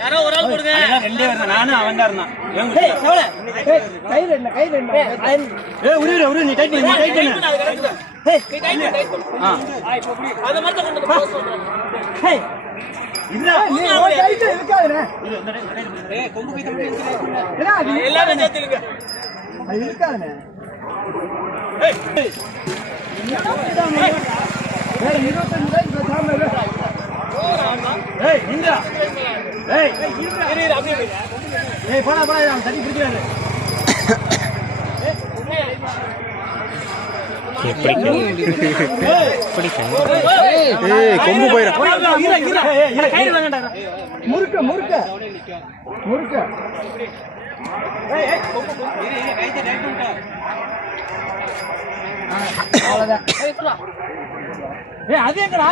யாரோ ஒரு ஆள் கொடுங்க. ரெண்டே வரணும், நானும் அவன் தான் இருந்தான். நீ டைட் பண்ணு. அந்த மாதிரி கொண்டு வந்து போஸ்ட் பண்றேன். எல்லாமே சேர்த்துருங்க. கொம்பு போயிடும். முறுக்க முறுக்க முறுக்க அது எங்கடா